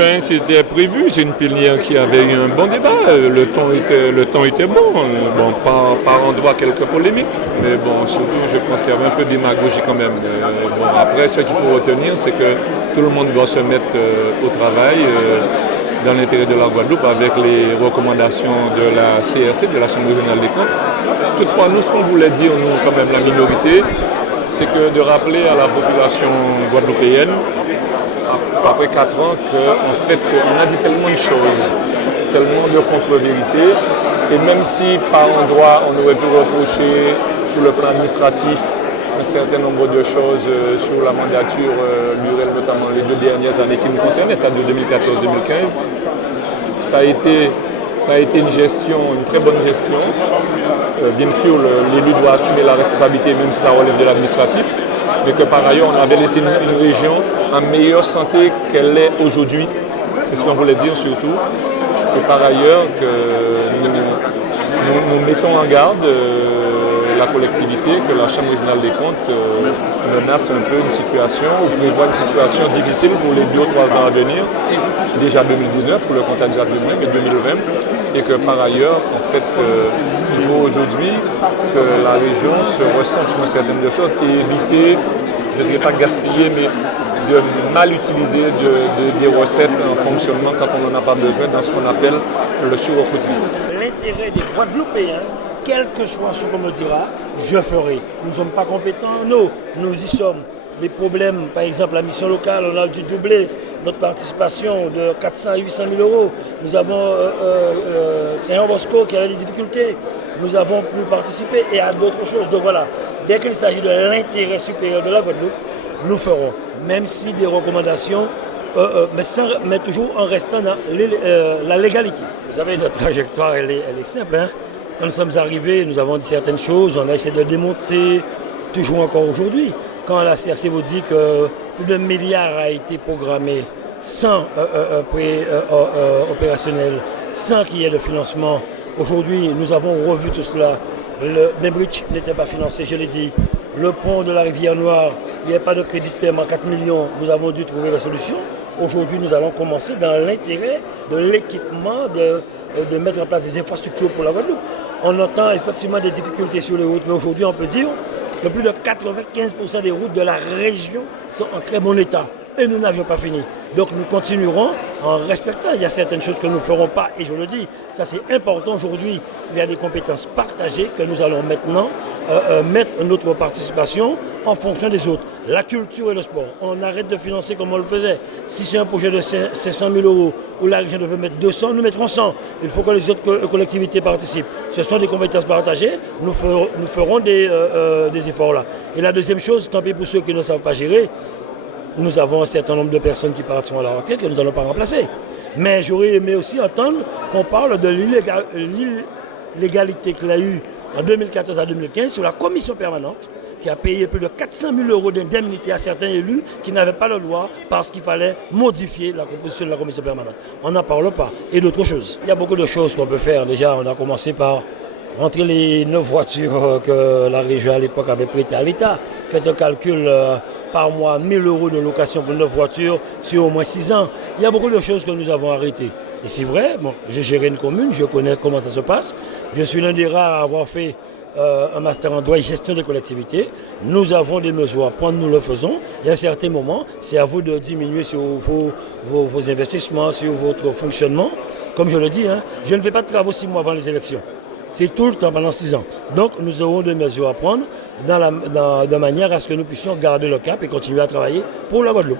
Ben, c'était prévu, c'est une plénière qui avait eu un bon débat, le ton était bon, bon par endroits quelques polémiques, mais bon, surtout je pense qu'il y avait un peu de démagogie quand même. Bon, après, ce qu'il faut retenir, c'est que tout le monde doit se mettre au travail dans l'intérêt de la Guadeloupe avec les recommandations de la CRC, de la Chambre régionale des comptes. Toutefois, nous, ce qu'on voulait dire, nous, quand même, la minorité, c'est que de rappeler à la population guadeloupéenne, après 4 ans, qu'en fait, on a dit tellement de choses, tellement de contre-vérités, et même si par endroit, on aurait pu reprocher sur le plan administratif un certain nombre de choses sur la mandature Lurel, notamment les 2 dernières années qui nous concernaient, c'est-à-dire 2014-2015, ça a été une gestion, une très bonne gestion. Bien sûr, l'élu doit assumer la responsabilité, même si ça relève de l'administratif, mais que par ailleurs, on avait laissé une région en meilleure santé qu'elle est aujourd'hui. C'est ce qu'on voulait dire surtout. Et par ailleurs, que nous mettons en garde la collectivité, que la Chambre régionale des comptes menace un peu une situation, ou prévoit une situation difficile pour les 2 ou 3 ans à venir, déjà 2019 pour le compte administratif, mais 2020, et que par ailleurs, en fait, il faut aujourd'hui que la région se ressente sur certaines choses et éviter, je ne dirais pas gaspiller, mais de mal utiliser des recettes en fonctionnement quand on n'en a pas besoin dans ce qu'on appelle le surrecrutement. L'intérêt des Guadeloupéens, quel que soit ce qu'on me dira, je ferai. Nous ne sommes pas compétents, nous y sommes. Les problèmes, par exemple, la mission locale, on a dû doubler notre participation de 400 à 800 000 euros. Nous avons Saint-Bosco qui avait des difficultés. Nous avons pu participer et à d'autres choses. Donc voilà, dès qu'il s'agit de l'intérêt supérieur de la Guadeloupe, nous ferons, même si des recommandations, mais toujours en restant dans la légalité. Vous savez, notre trajectoire, elle est simple. Hein? Quand nous sommes arrivés, nous avons dit certaines choses, on a essayé de le démonter, toujours encore aujourd'hui. Quand la CRC vous dit que plus d'un milliard a été programmé sans opérationnel, sans qu'il y ait de financement, aujourd'hui, nous avons revu tout cela. Le Membridge n'était pas financé, je l'ai dit. Le pont de la Rivière Noire, il n'y avait pas de crédit de paiement, 4 millions, nous avons dû trouver la solution. Aujourd'hui, nous allons commencer dans l'intérêt de l'équipement, de mettre en place des infrastructures pour la Guadeloupe. On entend effectivement des difficultés sur les routes, mais aujourd'hui, on peut dire que plus de 95% des routes de la région sont en très bon état. Et nous n'avions pas fini. Donc nous continuerons en respectant. Il y a certaines choses que nous ne ferons pas, et je le dis, ça c'est important aujourd'hui. Il y a des compétences partagées que nous allons maintenant mettre notre participation en fonction des autres. La culture et le sport, on arrête de financer comme on le faisait. Si c'est un projet de 500 000 euros où la région devait mettre 200, nous mettrons 100. Il faut que les autres collectivités participent. Ce sont des compétences partagées, nous ferons des efforts là. Et la deuxième chose, tant pis pour ceux qui ne savent pas gérer, nous avons un certain nombre de personnes qui partiront à la retraite que nous n'allons pas remplacer. Mais j'aurais aimé aussi entendre qu'on parle de l'illégalité qu'il y a eu en 2014 à 2015 sur la commission permanente qui a payé plus de 400 000 euros d'indemnité à certains élus qui n'avaient pas le droit parce qu'il fallait modifier la composition de la commission permanente. On n'en parle pas. Et d'autres choses. Il y a beaucoup de choses qu'on peut faire. Déjà, on a commencé par rentrer les 9 voitures que la région à l'époque avait prêtées à l'État. Faites un calcul par mois, 1 000 euros de location pour 9 voitures sur au moins 6 ans. Il y a beaucoup de choses que nous avons arrêtées. Et c'est vrai, bon, j'ai géré une commune, je connais comment ça se passe. Je suis l'un des rares à avoir fait un master en droit et gestion des collectivités. Nous avons des mesures à prendre, nous le faisons. Il y a un certain moment, c'est à vous de diminuer sur vos investissements, sur votre fonctionnement. Comme je le dis, hein, je ne fais pas de travaux 6 mois avant les élections. C'est tout le temps pendant 6 ans. Donc nous aurons des mesures à prendre de manière à ce que nous puissions garder le cap et continuer à travailler pour la Guadeloupe.